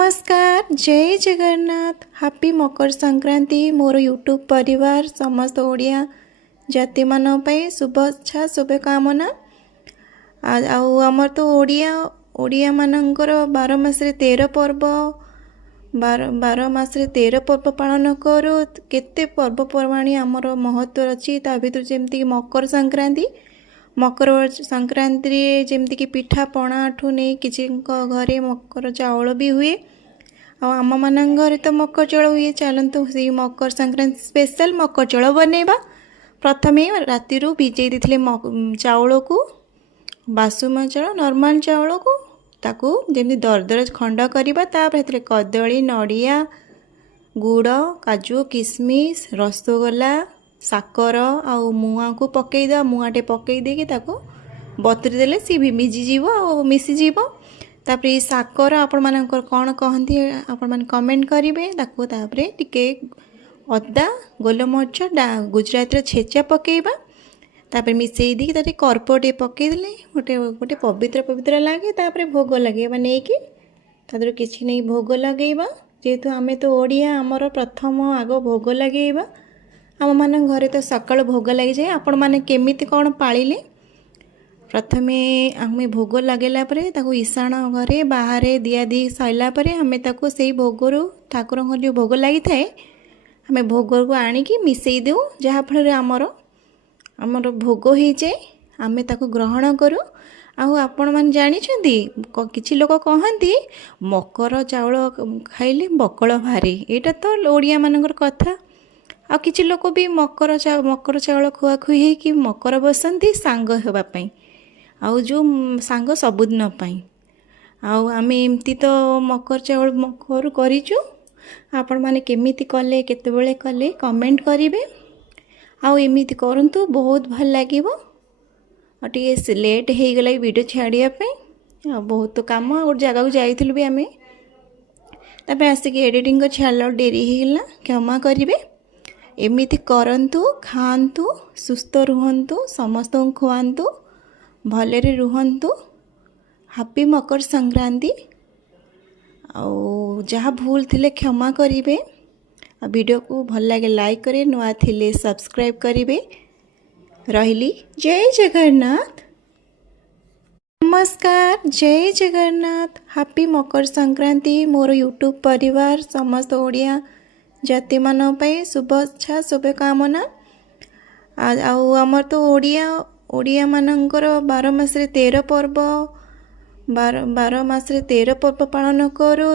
नमस्कार जय जगन्नाथ हैप्पी मकर संक्रांति मोर यूट्यूब परिवार समस्त ओडिया जाति मान शुभेच्छा शुभकामना। आमर तो ओडिया ओडिया मानकर 12 मासरे 13 पर्व 12 मासरे 13 पर्व पालन करूँ। केते पर्वपर्वाणी आमर महत्व अच्छी ता भर जमीक मकर संक्रांति जमीक पिठा पणा ठू नहीं किसी घरे मकर चाउल भी हुए। आम मान घरे तो मकर चाउल हुए। चलतु से मकर संक्रांति स्पेशल मकर चाउल बनैबा। प्रथमे राति भिजई देते चाउल को बासुमा चाउल नॉर्मल चाउल को ताकू जमी दरदर खंड करवा। कदली नड़िया गुड़ काजू किशमिश रसगोला साकर आउ मुआ को पकईद मुआटे पकई देकी बतुरी देले सी भी मिजिज और मिसीज। तापर ये साकर आपण मानकर कौन कहती आपण मैंने कमेंट करेंगे। टिके अदा गोलमरीच गुजराती छेचा पकईबा तापर मिसई दी कर्पटे पकईदे गोटे गोटे पवित्र पवित्र लगे। तापर भोग लगेबा नहीं कि तादर किसी नहीं भोग लगेबा। जेहेतु आमे तो ओडिया आमर प्रथम आग भोग लगेबा। आम मान घरे तो सकाल भोग लगी जाए। आपण मैंने केमिति कौन पालिले प्रथमे आम भोग लगेला ईशाण घरे बाहर दिया दी सैलापर आम से भोगर ठाकुर जो भोग लगी थाए आम भोग को आणिकी मिसई देऊ जहाँफल आमर आमर भोग हो जाए। आम ताको ग्रहण करूँ। आपण मैंने जानी किसी लोक कहती मकर चाउल खाइले बकल भारी यहाँ तो ओडिया मानकर कथा। आ किसी लोक भी मकर चाउल खुआखुई कि मकर बसंती सांग होगापाई आउ जो सांग सबुदिन आम एमती तो मकर चाउल मकर करूँ। आपण मैंने केमिति कले केतेबेले कले कमेंट करेंगे। आमती करंतु बहुत भल लगे। टे लेट हो गला वीडियो छाड़ापी बहुत कम गोटे जगह को जाइलु भी आम तापर आसिक एडिटिंग छाड़ डेरी होगा क्षमा करेंगे। एमिति करंतु खांतु सुस्थ रुहंतु समस्त खुआंतु भलरे रुहंतु। हैप्पी मकर संक्रांति। जहाँ भूल थिले क्षमा करेंगे। वीडियो को भल लगे लाइक करें नुआ थिले सब्सक्राइब करेंगे। रही जय जगन्नाथ। नमस्कार जय जगन्नाथ हैप्पी मकर संक्रांति मोर यूट्यूब परिवार समस्त ओडिया जाति मान शुभेच्छा शुभकामना। आमर तो ओडिया ओडिया मानकर 12 मासरे 13 पर्व 12 मासरे 13 पर्व पालन करूँ।